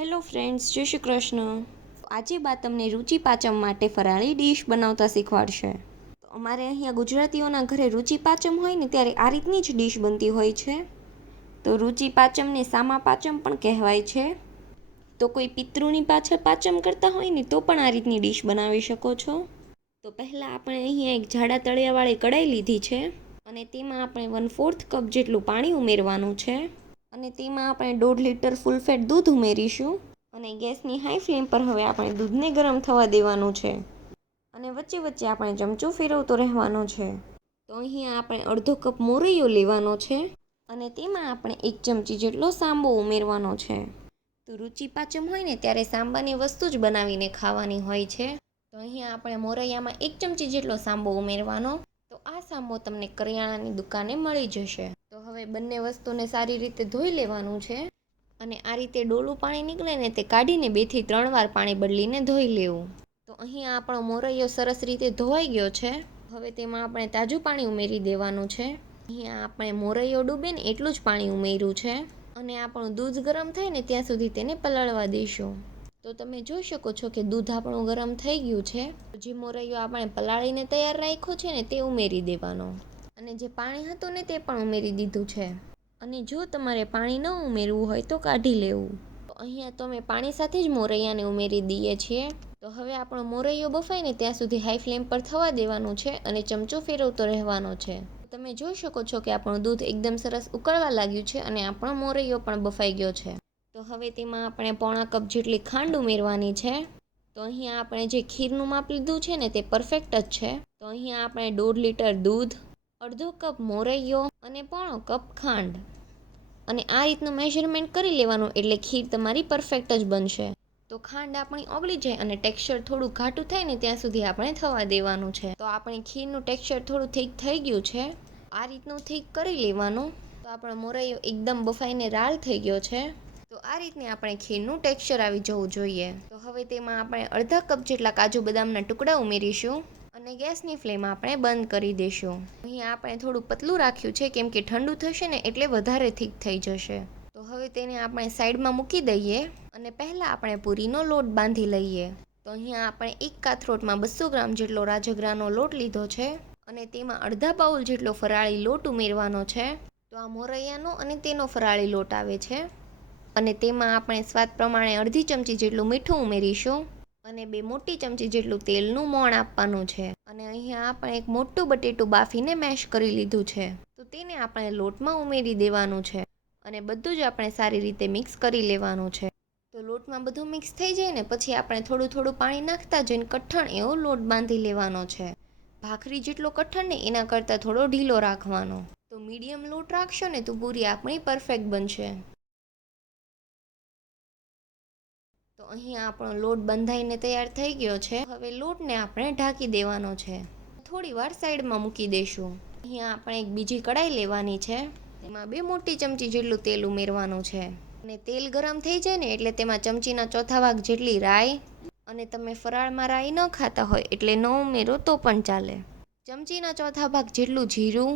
Hello friends, જય શ્રી કૃષ્ણ. આજે બા તમને રુચિ પાચમ માટે ફરાળી ડીશ બનાવતા શીખવાડશે. તો અમારે અહીંયા ગુજરાતીઓના ઘરે રુચિ પાચમ હોય ને ત્યારે આ રીતની જ ડીશ બનતી હોય છે. તો રુચિ પાચમને સામા પાચમ પણ કહેવાય છે. તો કોઈ પિતૃની પાછળ પાચમ કરતા હોય ને તો પણ આ રીતની ડીશ બનાવી શકો છો. તો પહેલાં આપણે અહીંયા એક જાડા તળિયાવાળી કઢાઈ લીધી છે અને તેમાં આપણે 1/4 કપ જેટલું પાણી ઉમેરવાનું છે. અને તેમાં આપણે 1.5 લીટર ફૂલ ફેટ દૂધ ઉમેરીશું. અને ગેસની હાઈ ફ્લેમ પર હવે આપણે દૂધને ગરમ થવા દેવાનું છે. અને વચ્ચે વચ્ચે આપણે ચમચો ફેરવતો રહેવાનો છે. તો અહીંયા આપણે અડધો કપ મોરૈયો લેવાનો છે અને તેમાં આપણે 1 ચમચી જેટલો સાંબો ઉમેરવાનો છે. તો રુચિ પાચમ હોય ને ત્યારે સાંબાની વસ્તુ જ બનાવીને ખાવાની હોય છે. તો અહીંયા આપણે મોરૈયામાં 1 ચમચી જેટલો સાંબો ઉમેરવાનો. તો આ સાંબો તમને કરિયાણાની દુકાને મળી જશે. તો હવે બંને વસ્તુને સારી રીતે ધોઈ લેવાનું છે અને આ રીતે ડોલું પાણી નીકળે ને તે કાઢીને 2 થી 3 વાર પાણી બદલીને ધોઈ લેવું. તો અહીંયા આપણો મોરૈયો સરસ રીતે ધોવાઈ ગયો છે. હવે તેમાં આપણે તાજું પાણી ઉમેરી દેવાનું છે. અહીંયા આપણે મોરૈયો ડૂબે ને એટલું જ પાણી ઉમેર્યું છે અને આપણું દૂધ ગરમ થાય ને ત્યાં સુધી તેને પલાળવા દઈશું. તો તમે જોઈ શકો છો કે દૂધ આપણું ગરમ થઈ ગયું છે. જે મોરૈયો આપણે પલાળીને તૈયાર રાખ્યો છે ને તે ઉમેરી દેવાનો અને જે પાણી હતું ને તે પણ ઉમેરી દીધું છે. અને જો તમારે પાણી ન ઉમેરવું હોય તો કાઢી લેવું. તો અહીંયા તો અમે પાણી સાથે જ મોરૈયાને ઉમેરી દઈએ છીએ. તો હવે આપણો મોરૈયો બફાય ને ત્યાં સુધી હાઈ ફ્લેમ પર થવા દેવાનું છે અને ચમચો ફેરવતો રહેવાનો છે. તમે જોઈ શકો છો કે આપણું દૂધ એકદમ સરસ ઉકળવા લાગ્યું છે અને આપણો મોરૈયો પણ બફાઈ ગયો છે. તો હવે તેમાં આપણે 1/4 કપ જેટલી ખાંડ ઉમેરવાની છે. તો અહીંયા આપણે જે ખીરનું માપ લીધું છે ને તે પરફેક્ટ જ છે. તો અહીંયા આપણે 1.5 લીટર દૂધ, અડધો કપ મોરૈયો અને 1/4 કપ ખાંડ અને આ રીતનું મેઝરમેન્ટ કરી લેવાનું એટલે ખીર તમારી પરફેક્ટ જ બનશે. તો ખાંડ આપણી ઓગળી જાય અને ટેક્સચર થોડું ઘાટું થાય ને ત્યાં સુધી આપણે થવા દેવાનું છે. તો આપણી ખીરનું ટેક્સચર થોડું થીક થઈ ગયું છે. આ રીતનું થીક કરી લેવાનું. તો આપણો મોરૈયો એકદમ બફાઈને રાળ થઈ ગયો છે. તો આ રીતની આપણે ખીરનું ટેક્સચર આવી જવું જોઈએ. તો હવે તેમાં આપણે અડધા કપ જેટલા કાજુ બદામના ટુકડા ઉમેરીશું અને ગેસની ફ્લેમ આપણે બંધ કરી દઈશું. અહીંયા આપણે થોડું પતલું રાખ્યું છે કેમ કે ઠંડુ થશે ને એટલે વધારે થીક થઈ જશે. તો હવે તેને આપણે સાઈડમાં મૂકી દઈએ અને પહેલાં આપણે પૂરીનો લોટ બાંધી લઈએ. તો અહીંયા આપણે એક કાથરોટમાં 200 ગ્રામ જેટલો રાજગરાનો લોટ લીધો છે અને તેમાં અડધા બાઉલ જેટલો ફરાળી લોટ ઉમેરવાનો છે. તો આ મોરૈયાનો અને તેનો ફરાળી લોટ આવે છે. અને તેમાં આપણે સ્વાદ પ્રમાણે અડધી ચમચી જેટલું મીઠું ઉમેરીશું અને 2 મોટી ચમચી જેટલું તેલનું મોણ આપવાનું છે. અને અહીંયા આપણે એક મોટું બટેટું બાફીને મેશ કરી લીધું છે. તો તેને આપણે લોટમાં ઉમેરી દેવાનું છે અને બધું જ આપણે સારી રીતે મિક્સ કરી લેવાનું છે. તો લોટમાં બધું મિક્સ થઈ જાય ને પછી આપણે થોડું થોડું પાણી નાખતા જઈને કઠણ એવો લોટ બાંધી લેવાનો છે. ભાખરી જેટલો કઠણ ને એના કરતાં થોડો ઢીલો રાખવાનો. તો મીડિયમ લોટ રાખશો ને તો પૂરી આપણી પરફેક્ટ બનશે. તો અહીંયા આપણો લોટ બંધાઈને તૈયાર થઈ ગયો છે. હવે લોટને આપણે ઢાંકી દેવાનો છે. થોડી વાર સાઈડમાં મૂકી દઈશું. અહીંયા આપણે એક બીજી કઢાઈ લેવાની છે. તેમાં 2 મોટી ચમચી જેટલું તેલ ઉમેરવાનું છે અને તેલ ગરમ થઈ જાય ને એટલે તેમાં ચમચીના ચોથા ભાગ જેટલી રાઈ, અને તમે ફરાળમાં રાઈ ન ખાતા હોય એટલે ન ઉમેરો તો પણ ચાલે, ચમચીના ચોથા ભાગ જેટલું જીરું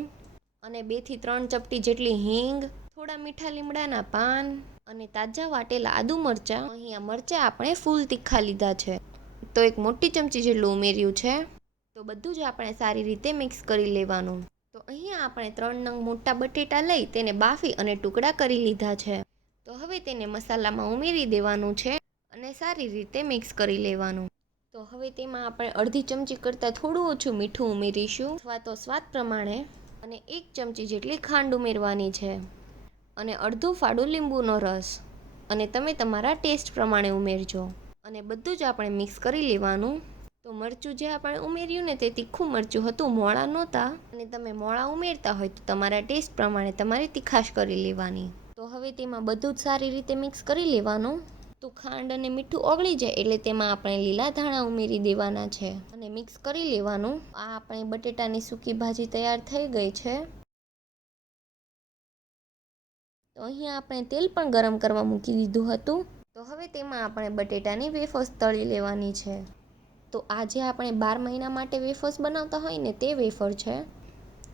અને 2 થી 3 ચપટી જેટલી હિંગ, થોડા મીઠા લીમડાના પાન અને તાજા વાટેલા આદુ મરચાં. અહીંયા મરચાં આપણે ફૂલ તીખા લીધા છે તો 1 મોટી ચમચી જેટલું ઉમેર્યું છે. તો બધું જ આપણે સારી રીતે મિક્સ કરી લેવાનું. તો અહીંયા આપણે 3 નંગ મોટા બટેટા લઈ તેને બાફી અને ટુકડા કરી લીધા છે. તો હવે તેને મસાલામાં ઉમેરી દેવાનું છે અને સારી રીતે મિક્સ કરી લેવાનું. તો હવે તેમાં આપણે અડધી ચમચી કરતાં થોડું ઓછું મીઠું ઉમેરીશું અથવા તો સ્વાદ પ્રમાણે અને 1 ચમચી જેટલી ખાંડ ઉમેરવાની છે અને અડધું ફાડું લીંબુનો રસ અને તમે તમારા ટેસ્ટ પ્રમાણે ઉમેરજો અને બધું જ આપણે મિક્સ કરી લેવાનું. તો મરચું જે આપણે ઉમેર્યું ને તે તીખું મરચું હતું, મોળા નહોતા, અને તમે મોળા ઉમેરતા હોય તો તમારા ટેસ્ટ પ્રમાણે તમારે તીખાશ કરી લેવાની. તો હવે તેમાં બધું જ સારી રીતે મિક્સ કરી લેવાનું. તો ખાંડ અને મીઠું ઓગળી જાય એટલે તેમાં આપણે લીલા ધાણા ઉમેરી દેવાના છે અને મિક્સ કરી લેવાનું. આ આપણી બટેટાની સૂકી ભાજી તૈયાર થઈ ગઈ છે. તો અહીંયા આપણે તેલ પણ ગરમ કરવા મૂકી દીધું હતું. તો હવે તેમાં આપણે બટેટાની વેફર્સ તળી લેવાની છે. તો આજે આપણે 12 મહિના માટે વેફર્સ બનાવતા હોય ને તે વેફર છે.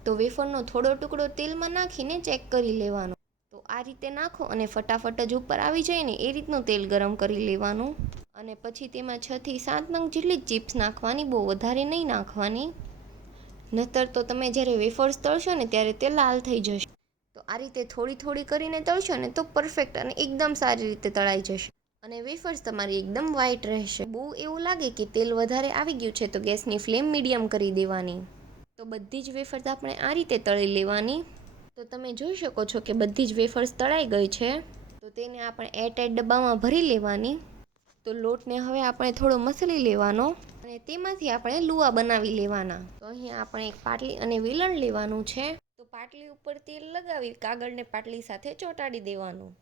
તો વેફરનો થોડો ટુકડો તેલમાં નાખીને ચેક કરી લેવાનો. તો તો આ રીતે નાખો અને ફટાફટ જ ઉપર આવી જાય ને એ રીતનું તેલ ગરમ કરી લેવાનું. અને પછી તેમાં 6 થી 7 નંગ જેટલી ચિપ્સ નાખવાની, બહુ વધારે નહીં નાખવાની, નહીતર તો તમે જ્યારે વેફર્સ તળશો ને ત્યારે તે લાલ થઈ જશે. તો આ રીતે થોડી થોડી કરીને તળશો ને તો પરફેક્ટ અને એકદમ સારી રીતે તળાઈ જશે અને વેફર્સ તમારી એકદમ વ્હાઈટ રહેશે. બહુ એવું લાગે કે તેલ વધારે આવી ગયું છે તો ગેસની ફ્લેમ મીડિયમ કરી દેવાની. તો બધી જ વેફર્સ આપણે આ રીતે તળી લેવાની. તો તમે જોઈ શકો છો કે બધી જ વેફર્સ તળાઈ ગઈ છે. તો તેને આપણે એરટાઈટ ડબ્બામાં ભરી લેવાની. તો લોટને હવે આપણે થોડો મસળી લેવાનો અને તેમાંથી આપણે લુવા બનાવી લેવાના. તો અહીંયા આપણે એક પાટલી અને વેલણ લેવાનું છે. તો પાટલી ઉપર તેલ લગાવી કાગળને પાટલી સાથે ચોંટાડી દેવાનું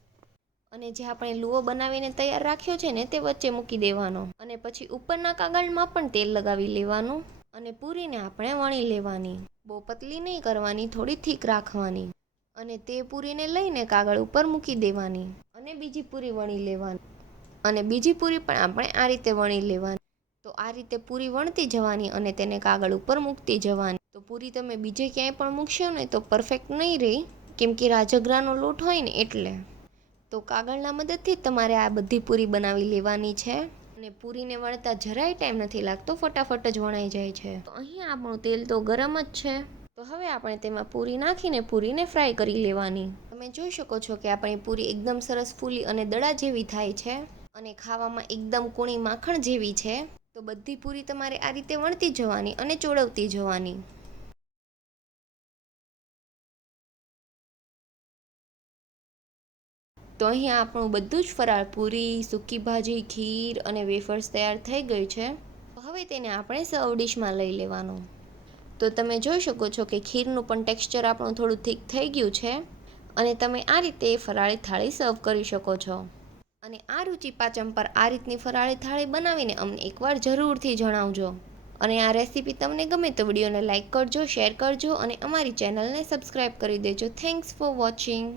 અને જે આપણે લુવો બનાવીને તૈયાર રાખ્યો છે ને તે વચ્ચે મૂકી દેવાનો અને પછી ઉપરના કાગળમાં પણ તેલ લગાવી લેવાનું અને પૂરીને આપણે વણી લેવાની. બહુ પતલી નહીં કરવાની, થોડી થીક રાખવાની અને તે પૂરીને લઈને કાગળ ઉપર મૂકી દેવાની અને બીજી પૂરી વણી લેવાની અને બીજી પૂરી પણ આપણે આ રીતે વણી લેવાની. તો આ રીતે પૂરી વણતી જવાની અને તેને કાગળ ઉપર મૂકતી જવાની. તો પૂરી તમે બીજે ક્યાંય પણ મૂકશો ને તો પરફેક્ટ નહીં રહે, કેમ કે રાજગરાનો લોટ હોય ને એટલે. તો કાગળના મદદથી તમારે આ બધી પૂરી બનાવી લેવાની છે અને પૂરીને વણતા જરાય ટાઈમ નથી લાગતો, ફટાફટ જ વણાઈ જાય છે. તો અહીંયા આપણું તેલ તો ગરમ જ છે. તો હવે આપણે તેમાં પૂરી નાખીને પૂરીને ફ્રાય કરી લેવાની. તમે જોઈ શકો છો કે આપણી પૂરી એકદમ સરસ ફૂલી અને દડા જેવી થાય છે અને ખાવામાં એકદમ કૂણી માખણ જેવી છે. તો બધી પૂરી તમારે આ રીતે વણતી જવાની અને ચોળવતી જવાની. તો અહીંયા આપણું બધું જ ફરાળ પૂરી, સૂકી ભાજી, ખીર અને વેફર્સ તૈયાર થઈ ગઈ છે. હવે તેને આપણે સર્વ ડિશમાં લઈ લેવાનું. તો તમે જોઈ શકો છો કે ખીરનું પણ ટેક્સચર આપણું થોડું થીક થઈ ગયું છે અને તમે આ રીતે ફરાળી થાળી સર્વ કરી શકો છો. અને આ રુચિ પાંચમ પર આ રીતની ફરાળી થાળી બનાવીને અમને એકવાર જરૂરથી જણાવજો. અને આ રેસીપી તમને ગમે તો વિડીયોને લાઇક કરજો, શેર કરજો અને અમારી ચેનલને સબસ્ક્રાઈબ કરી દેજો. Thanks for watching.